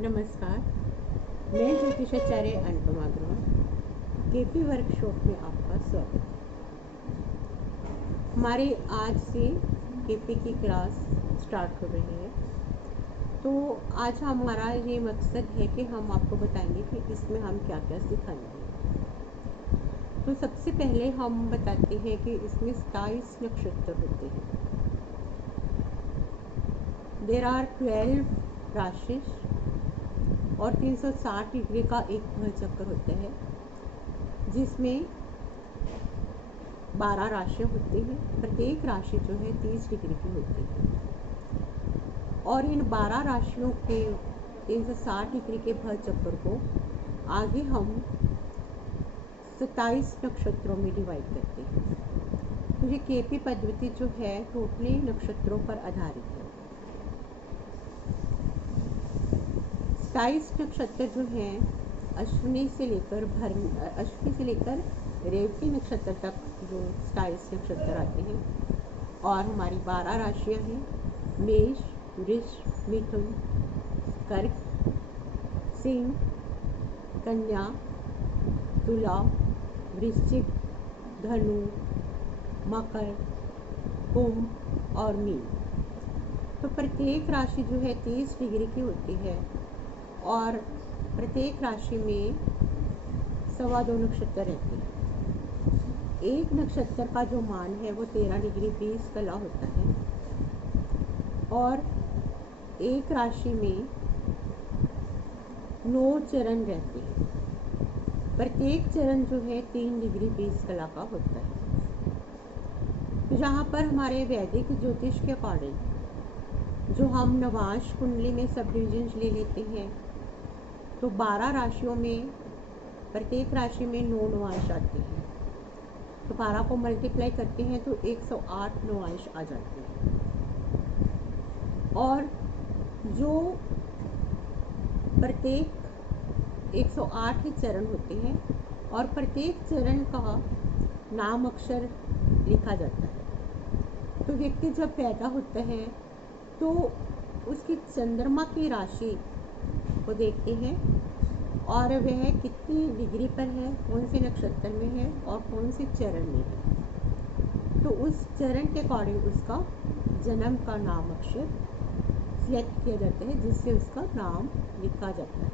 नमस्कार, मैं ज्योतिषाचार्य Anupama Agarwal KP workshop में आपका स्वागत है। हमारी आज से केपी की क्लास स्टार्ट हो रही है। तो आज हमारा ये मकसद है कि हम आपको बताएंगे कि इसमें हम क्या क्या सिखाएंगे। तो सबसे पहले हम बताते हैं कि इसमें 27 नक्षत्र होते हैं। देयर आर 12 राशिस और 360 डिग्री का एक चक्कर होता है, जिसमें 12 राशियाँ होती हैं। प्रत्येक राशि जो है 30 डिग्री की होती है और इन 12 राशियों के 360 डिग्री के भर चक्कर को आगे हम 27 नक्षत्रों में डिवाइड करते हैं। तो ये केपी पद्धति जो है टोटली नक्षत्रों पर आधारित है। 27 नक्षत्र जो हैं अश्विनी से लेकर रेवती नक्षत्र तक जो 27 नक्षत्र आते हैं और हमारी 12 राशियां हैं मेष, वृष, मिथुन, कर्क, सिंह, कन्या, तुला, वृश्चिक, धनु, मकर, कुंभ और मीन। तो प्रत्येक राशि जो है 30 डिग्री की होती है और प्रत्येक राशि में 2.25 नक्षत्र रहते हैं। एक नक्षत्र का जो मान है वो 13 डिग्री 20 कला होता है और एक राशि में 9 चरण रहते हैं। प्रत्येक चरण जो है 3 डिग्री 20 कला का होता है। तो यहाँ पर हमारे वैदिक ज्योतिष के अकॉर्डिंग जो हम नवांश कुंडली में सब डिविजन्स ले लेते हैं, तो 12 राशियों में प्रत्येक राशि में 9 नवांश आते हैं। तो 12 को मल्टीप्लाई करते हैं तो 108 नवांश आ जाते हैं। और जो प्रत्येक 108 ही चरण होते हैं और प्रत्येक चरण का नाम अक्षर लिखा जाता है। तो व्यक्ति जब पैदा होता है तो उसकी चंद्रमा की राशि को देखते हैं और वह कितनी डिग्री पर है, कौन से नक्षत्र में है और कौन से चरण में है। तो उस चरण के अकॉर्डिंग उसका जन्म का नाम अक्षर सिलेक्ट किया जाता है, जिससे उसका नाम लिखा जाता है।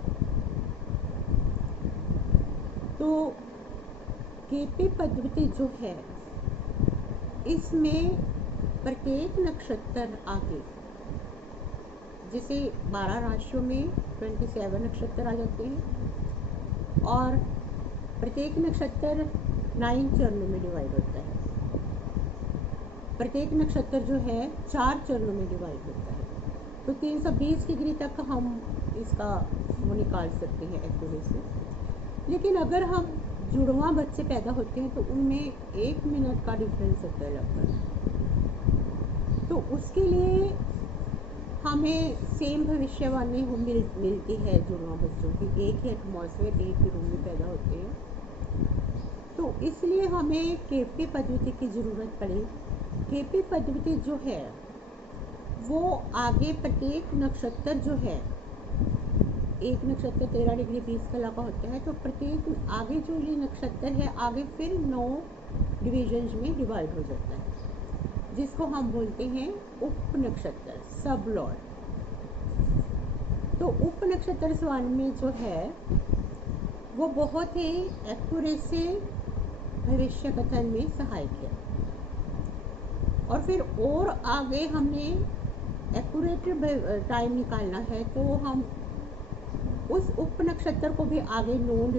तो केपी पद्धति जो है इसमें प्रत्येक नक्षत्र आगे, जैसे 12 राशियों में 27 नक्षत्र आ जाते हैं और प्रत्येक नक्षत्र 9 चरणों में डिवाइड होता है। प्रत्येक नक्षत्र जो है 4 चरणों में डिवाइड होता है। तो 320 डिग्री तक हम इसका वो निकाल सकते हैं एक्यूरेसी। लेकिन अगर हम जुड़वा बच्चे पैदा होते हैं तो उनमें 1 मिनट का डिफरेंस होता है लगभग। तो उसके लिए हमें सेम भविष्यवाणी मिलती है जुड़वा बच्चों की। एक ही एटमॉस्फेयर, एक ही रूम में पैदा होते हैं। तो इसलिए हमें केपी पद्धति की ज़रूरत पड़ी। केपी पद्धति जो है वो आगे प्रत्येक नक्षत्र जो है, एक नक्षत्र 13 डिग्री 20 कला का होता है, तो प्रत्येक आगे जो ये नक्षत्र है आगे फिर 9 डिविजन्स में डिवाइड हो जाता है, जिसको हम बोलते हैं उप नक्षत्र, सब लॉर्ड। तो उप नक्षत्र स्वामी में जो है वो बहुत ही एक्यूरेट से भविष्य कथन में सहायक है। और फिर और आगे हमें एक्यूरेट टाइम निकालना है तो हम उस उप नक्षत्र को भी आगे 9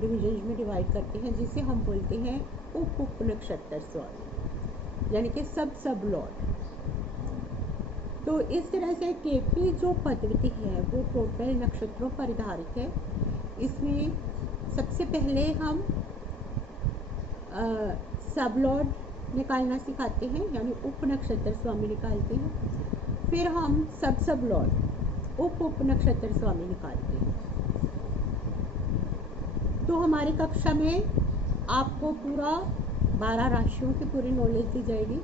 डिविजन में डिवाइड करते हैं, जिसे हम बोलते हैं उप नक्षत्र स्वामी, यानी कि सब लॉर्ड। तो इस तरह से केपी जो पद्धति है वो टोटल नक्षत्रों पर आधारित है। इसमें सबसे पहले हम सब लॉर्ड निकालना सिखाते हैं, यानी उप नक्षत्र स्वामी निकालते हैं। फिर हम सब लॉर्ड उप नक्षत्र स्वामी निकालते हैं। तो हमारी कक्षा में आपको पूरा 12 राशियों की पूरी नॉलेज दी जाएगी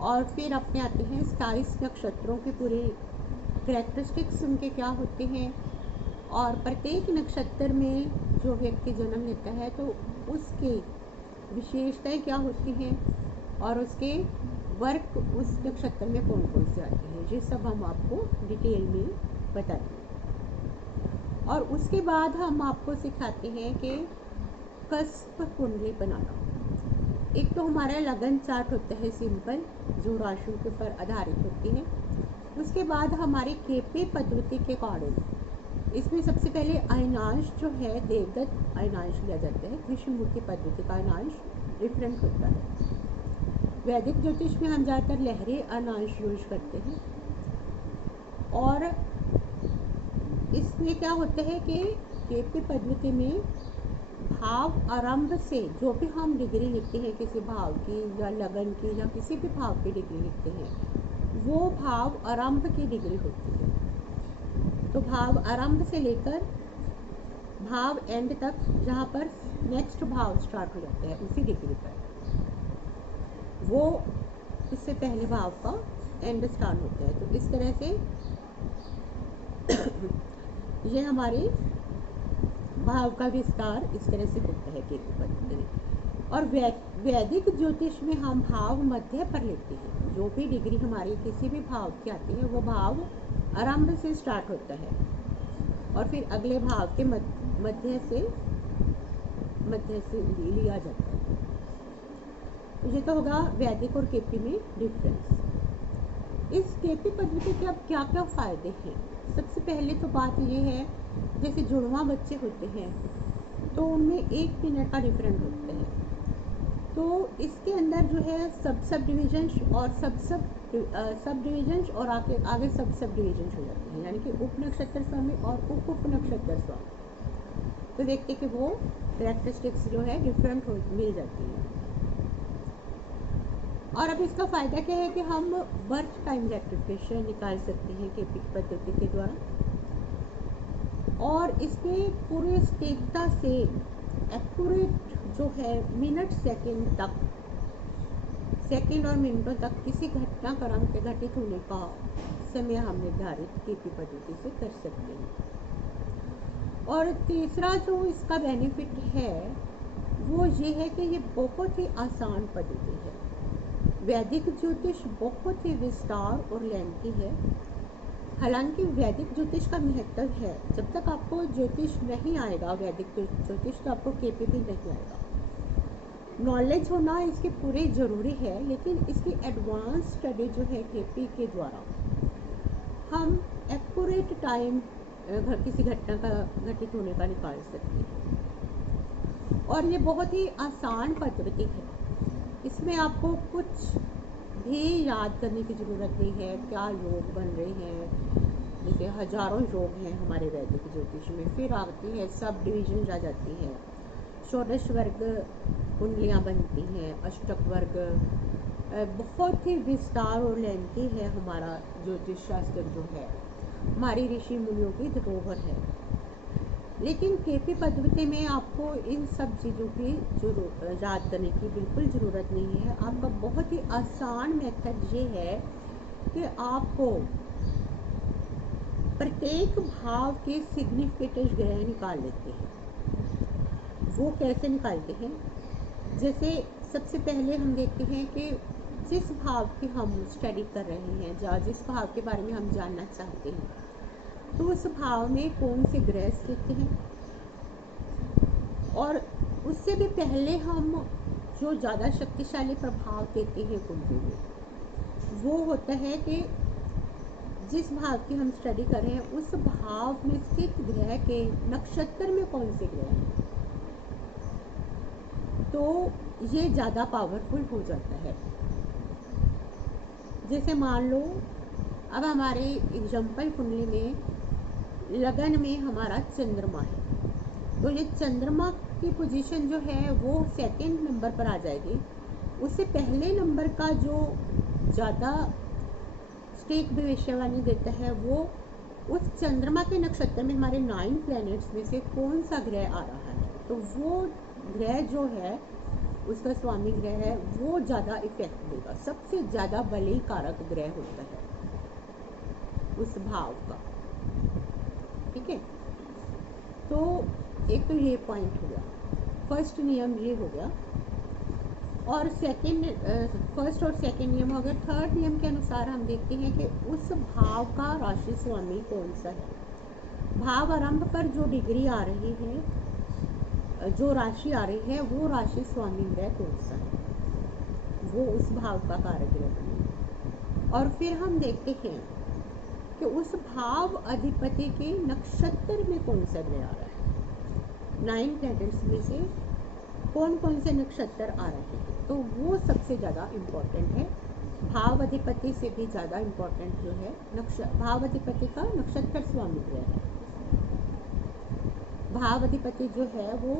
और फिर अपने आते हैं 27 नक्षत्रों की पूरी कैरेक्टरिस्टिक्स उनके क्या होते हैं, और प्रत्येक नक्षत्र में जो व्यक्ति जन्म लेता है तो उसकी विशेषताएं क्या होती हैं, और उसके वर्क उस नक्षत्र में कौन कौन से आते हैं, ये सब हम आपको डिटेल में बताएंगे। और उसके बाद हम आपको सिखाते हैं कि कस्प कुंडली बनाना। एक तो हमारा लगन चार्ट होता है सिंपल, जो राशियों के ऊपर आधारित होती है। उसके बाद हमारी केपी पद्धति के अकॉर्डिंग इसमें सबसे पहले अयनांश जो है देवदत्त अयनांश लिया जाता है। कृष्णमूर्ति पद्धति का अयनांश डिफरेंट होता है। वैदिक ज्योतिष में हम ज़्यादातर लहरी अयनांश यूज करते हैं। और इसमें क्या होता है कि केपी पद्धति में भाव आरंभ से जो भी हम डिग्री लिखते हैं किसी भाव की या लगन की या किसी भी भाव की डिग्री लिखते हैं, वो भाव आरंभ की डिग्री होती है। तो भाव आरंभ से लेकर भाव एंड तक, जहाँ पर नेक्स्ट भाव स्टार्ट हो जाता है उसी डिग्री पर, वो इससे पहले भाव का एंड स्टार्ट होता है। तो इस तरह से ये हमारे भाव का विस्तार इस तरह से होता है केतु पद्धति में। और वैदिक ज्योतिष में हम भाव मध्य पर लेते हैं। जो भी डिग्री हमारी किसी भी भाव की आती है वो भाव आरंभ से स्टार्ट होता है और फिर अगले भाव के मध्य से लिया जाता है। तो ये तो होगा वैदिक और केपी में डिफरेंस। इस केपी पद्धति के अब क्या क्या फायदे हैं? सबसे पहले तो बात ये है, जैसे जुड़वा बच्चे होते हैं तो उनमें 1 मिनट का डिफरेंट होता है। तो इसके अंदर जो है सब डिविजन्स और सब डिविजन्स और आगे सब डिविजन्स हो जाते हैं, यानी कि उप नक्षत्र स्वामी और उप नक्षत्र स्वामी। तो देखते कि वो कैरेक्टरिस्टिक्स जो है डिफरेंट मिल जाती है। और अब इसका फ़ायदा क्या है कि हम बर्थ टाइम रेक्टिफिकेशन निकाल सकते हैं केपी पद्धति के द्वारा। और इसमें पूरे सटीकता से एक्यूरेट जो है मिनट सेकंड और मिनटों तक किसी घटनाक्रम के घटित होने का समय हम निर्धारित केपी पद्धति से कर सकते हैं। और तीसरा जो इसका बेनिफिट है वो ये है कि ये बहुत ही आसान पद्धति है। वैदिक ज्योतिष बहुत ही विस्तार और लेंथी है। हालांकि वैदिक ज्योतिष का महत्व है, जब तक आपको ज्योतिष नहीं आएगा वैदिक ज्योतिष तो आपको केपी भी नहीं आएगा। नॉलेज होना इसके पूरे ज़रूरी है, लेकिन इसकी एडवांस स्टडी जो है केपी के द्वारा हम एक्यूरेट टाइम किसी घटना का घटित होने का निकाल सकते हैं। और ये बहुत ही आसान पद्धति है। इसमें आपको कुछ भी याद करने की ज़रूरत नहीं है। क्या योग बन रहे हैं, जैसे हजारों योग हैं हमारे वैदिक ज्योतिष में। फिर आती है सब डिवीजन आ जाती है, षोडश वर्ग कुंडलियाँ बनती हैं, अष्टक वर्ग। बहुत ही विस्तार और लेंथी है हमारा ज्योतिष शास्त्र जो है, हमारी ऋषि मुनियों की धरोहर है। लेकिन केपी पद्धति में आपको इन सब चीज़ों की याद करने की बिल्कुल ज़रूरत नहीं है। आपका बहुत ही आसान मेथड ये है कि आपको प्रत्येक भाव के सिग्निफिकेंट ग्रह निकाल लेते हैं। वो कैसे निकालते हैं? जैसे सबसे पहले हम देखते हैं कि जिस भाव की हम स्टडी कर रहे हैं या जिस भाव के बारे में हम जानना चाहते हैं, तो उस भाव में कौन से ग्रह स्थित हैं। और उससे भी पहले हम जो ज़्यादा शक्तिशाली प्रभाव देते हैं कुंडली में, वो होता है कि जिस भाव की हम स्टडी कर रहे हैं उस भाव में स्थित ग्रह के नक्षत्र में कौन से ग्रह हैं, तो ये ज़्यादा पावरफुल हो जाता है। जैसे मान लो अब हमारे एग्जाम्पल कुंडली में लगन में हमारा चंद्रमा है, तो ये चंद्रमा की पोजीशन जो है वो सेकंड नंबर पर आ जाएगी। उससे पहले नंबर का जो ज़्यादा स्टेक भविष्यवाणी देता है वो उस चंद्रमा के नक्षत्र में हमारे 9 प्लैनेट्स में से कौन सा ग्रह आ रहा है, तो वो ग्रह जो है उसका स्वामी ग्रह है वो ज़्यादा इफेक्ट देगा, सबसे ज़्यादा बलि कारक ग्रह होता है। उस भाव का। ठीक है, तो एक तो ये पॉइंट हो गया, फर्स्ट नियम ये हो गया। और सेकंड, फर्स्ट और सेकंड नियम हो गया। थर्ड नियम के अनुसार हम देखते हैं कि उस भाव का राशि स्वामी कौन सा है। भाव आरंभ पर जो डिग्री आ रही है, जो राशि आ रही है, वो राशि स्वामी ग्रह कौन सा है, वो उस भाव का कारक ग्रह बनेगा। और फिर हम देखते हैं कि उस भाव अधिपति के नक्षत्र में कौन सा ग्रह आ रहा है। 9 प्लैनेट्स में से कौन कौन से नक्षत्र आ रहे हैं, तो वो सबसे ज़्यादा इम्पोर्टेंट है। भाव अधिपति से भी ज़्यादा इम्पोर्टेंट जो है भाव अधिपति का नक्षत्र स्वामी ग्रह है। भाव अधिपति जो है वो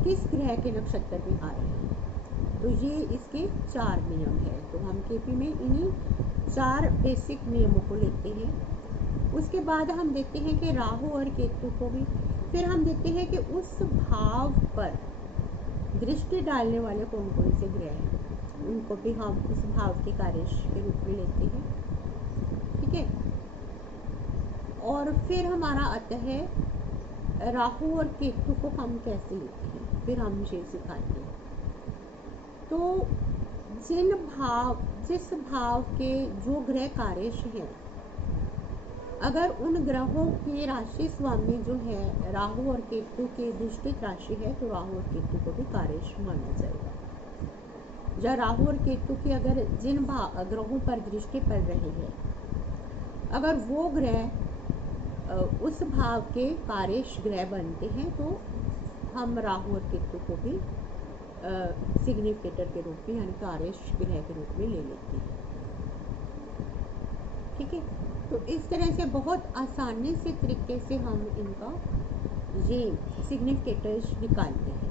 किस ग्रह के नक्षत्र में आ रहे हैं, तो ये इसके 4 नियम है। तो हम केपी में इन्हीं 4 बेसिक नियमों को लेते हैं। उसके बाद हम देखते हैं कि राहु और केतु को भी, फिर हम देखते हैं कि उस भाव पर दृष्टि डालने वाले कौन कौन से ग्रह हैं, उनको भी हम उस भाव के कार्यश के रूप में लेते हैं। ठीक है, और फिर हमारा आता है राहु और केतु को हम कैसे लेते हैं, फिर हम ये सिखाते हैं। तो जिस भाव के जो ग्रह कार्यश हैं, अगर उन ग्रहों की राशि स्वामी जो है राहु और केतु की दृष्टिक राशि है, तो राहु और केतु को भी कार्यश माना जाएगा। जब राहु और केतु की अगर जिन ग्रहों पर दृष्टि पड़ रही है, अगर वो ग्रह उस भाव के कार्यश ग्रह बनते हैं, तो हम राहु और केतु को भी सिग्निफिकेटर के रूप में यानी कार्यश ग्रह के रूप में ले लेते हैं। ठीक है, तो इस तरह से बहुत आसानी से तरीके से हम इनका ये सिग्निफिकेटर्स निकालते हैं।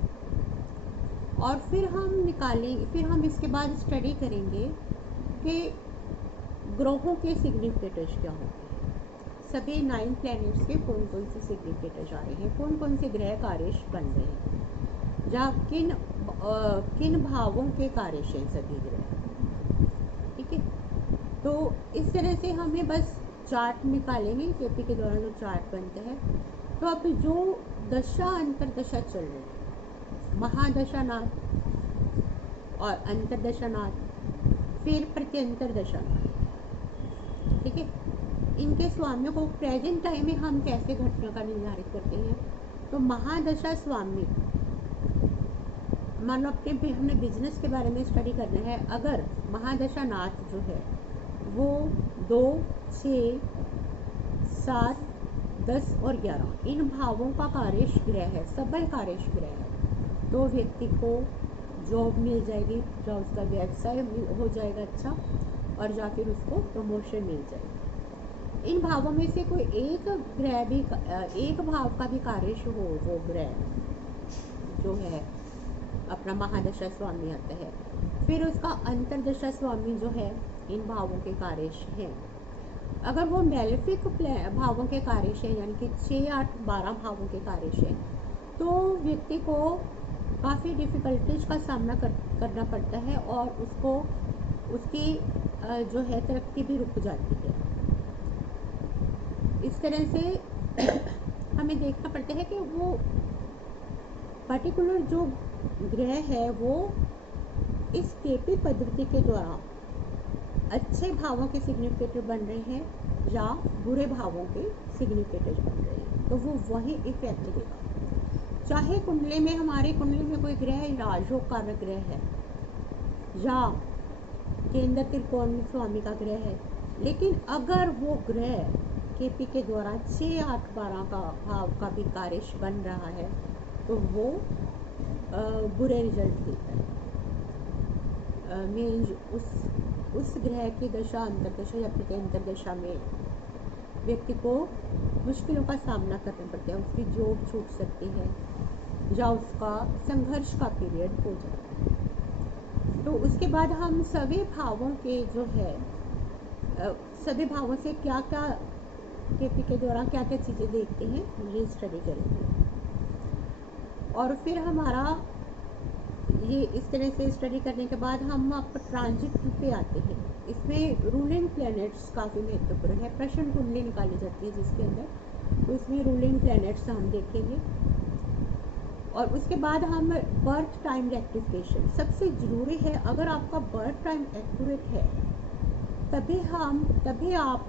और फिर हम इसके बाद स्टडी करेंगे कि ग्रहों के सिग्निफिकेटर्स क्या होते हैं, सभी 9 प्लैनेट्स के कौन कौन से सिग्निफिकेटर्स आ रहे हैं, कौन कौन से ग्रह कार्यश बन रहे हैं, जहाँ किन भावों के कार्यश हैं सभी ग्रह। ठीक है, तो इस तरह से हमें बस चार्ट निकालेंगे, केपी के दौरान जो चार्ट बनता है। तो अब जो दशा अंतरदशा चल रही है, महादशा नाथ और अंतरदशा नाथ, फिर प्रत्यंतर दशा नाथ। ठीक है, इनके स्वामियों को प्रेजेंट टाइम में हम कैसे घटना का निर्धारित करते हैं। तो महादशा स्वामी, मान लो हमने बिजनेस के बारे में स्टडी करना है, अगर महादशा नाथ जो है वो 2, 6, 7, 10 और 11 इन भावों का कार्यश ग्रह है, सबल कार्यश ग्रह है, तो व्यक्ति को जॉब मिल जाएगी, या उसका व्यवसाय हो जाएगा अच्छा, और या फिर उसको प्रमोशन मिल जाएगी। इन भावों में से कोई एक ग्रह भी, एक भाव का भी कार्यश हो, वो ग्रह जो है अपना महादशा स्वामी आता है। फिर उसका अंतरदशा स्वामी जो है इन भावों के कार्यश हैं। अगर वो मेलेफिक भावों के कार्यश है, यानी कि 6, 8, 12 भावों के कार्यश है, तो व्यक्ति को काफ़ी डिफ़िकल्टीज का सामना करना पड़ता है, और उसकी जो है तरक्की भी रुक जाती है। इस तरह से हमें देखना पड़ता है कि वो पर्टिकुलर जो ग्रह है वो इस केपी पद्धति के द्वारा अच्छे भावों के सिग्निफिकेटर बन रहे हैं या बुरे भावों के सिग्निफिकेटर बन रहे हैं, तो वो वही इफेक्ट देगा। चाहे कुंडली में, हमारे कुंडली में कोई ग्रह राजयोग कारक ग्रह है या केंद्र त्रिकोण स्वामी का ग्रह है, लेकिन अगर वो ग्रह केपी के द्वारा 6, 8, 12 का भाव का भी कार्यश बन रहा है, तो वो बुरे रिजल्ट देता है। मीन्स उस ग्रह की दशा अंतरदशा या प्रत्यंतर दशा में व्यक्ति को मुश्किलों का सामना करना पड़ता है, उसकी जॉब छूट सकती है या उसका संघर्ष का पीरियड हो जाता है। तो उसके बाद हम सभी भावों के जो है सभी भावों से क्या क्या केपी के दौरान क्या क्या चीज़ें देखते हैं, ये स्टडी करेंगे। और फिर हमारा ये इस तरह से स्टडी करने के बाद हम आप ट्रांजिट पे आते हैं। इसमें रूलिंग प्लैनेट्स काफ़ी महत्वपूर्ण है। प्रश्न कुंडली निकाली जाती है जिसके अंदर, तो इसमें रूलिंग प्लैनेट्स हम देखेंगे। और उसके बाद हम बर्थ टाइम रेक्टिफिकेशन सबसे ज़रूरी है। अगर आपका बर्थ टाइम एक्यूरेट है तभी आप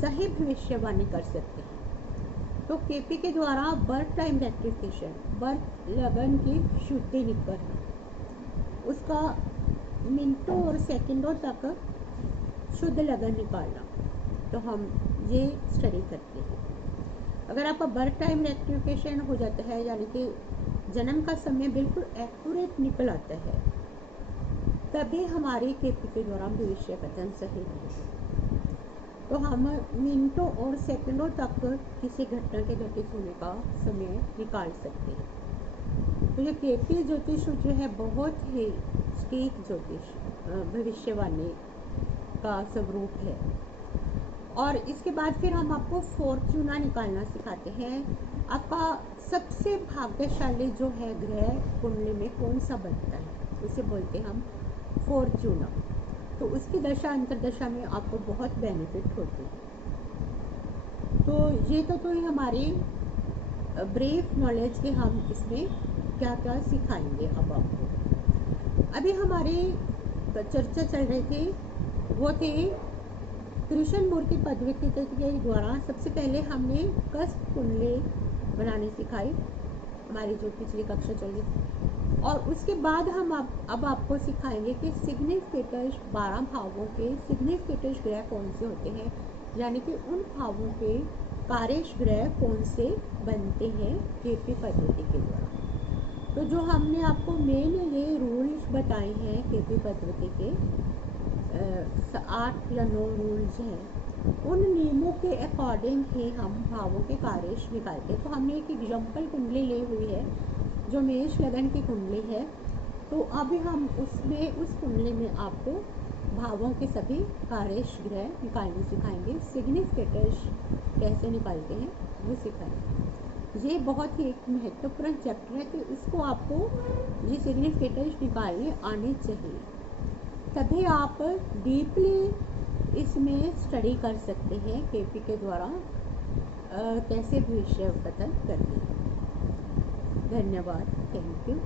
सही भविष्यवाणी कर सकते हैं। तो केपी के द्वारा बर्थ टाइम रेक्टिफिकेशन, बर्थ लगन की शुद्धि करना, उसका मिनटों और सेकंडों तक शुद्ध लगन निकालना, तो हम ये स्टडी करते हैं। अगर आपका बर्थ टाइम रेक्टिफिकेशन हो जाता है, यानी कि जन्म का समय बिल्कुल एक्यूरेट निकल आता है, तभी हमारे केपी के द्वारा भविष्य कथन सही है। तो हम मिनटों और सेकंडों तक किसी घटना के घटित होने का समय निकाल सकते हैं। तो ये केपी ज्योतिष जो है बहुत ही सटीक ज्योतिष भविष्यवाणी का स्वरूप है। और इसके बाद फिर हम आपको फॉर्च्यूना निकालना सिखाते हैं। आपका सबसे भाग्यशाली जो है ग्रह कुंडली में कौन सा बनता है, उसे बोलते हैं हम फॉर्च्यूना। तो उसकी दशा अंतरदशा में आपको बहुत बेनिफिट होते हैं। तो ये तो ही हमारी ब्रीफ नॉलेज के हम इसमें क्या क्या सिखाएंगे। अब आपको अभी हमारी चर्चा चल रही थी, वो थे कृष्णमूर्ति पद्धति के द्वारा सबसे पहले हमने कष्ट कुंडली बनानी सिखाई, हमारी जो पिछली कक्षा चली। और उसके बाद हम अब आपको सिखाएंगे कि सिग्निफिकेटर्स 12 भावों के सिग्निफिकेटर्स ग्रह कौन से होते हैं, यानी कि उन भावों के कार्यश ग्रह कौन से बनते हैं केपी पद्धति के द्वारा। तो जो हमने आपको मेन ये रूल्स बताए हैं केपी पद्धति के 8 या 9 रूल्स हैं, उन नियमों के अकॉर्डिंग ही हम भावों के कार्यश निकालते हैं। तो हमने एक एग्जाम्पल कुंडली ली हुई है जो मेष लगन की कुंडली है। तो अभी हम उसमें उस कुंडली में आपको भावों के सभी कार्यश ग्रह निकालने सिखाएंगे, सिग्निफिकेटर्स कैसे निकालते हैं वो सिखाएंगे। ये बहुत ही एक महत्वपूर्ण चैप्टर है, तो इसको आपको ये सिग्निफिकेटर्स निकालने आने चाहिए, तभी आप डीपली इसमें स्टडी कर सकते हैं केपी के द्वारा कैसे भविष्य कथन करते हैं। धन्यवाद, थैंक यू।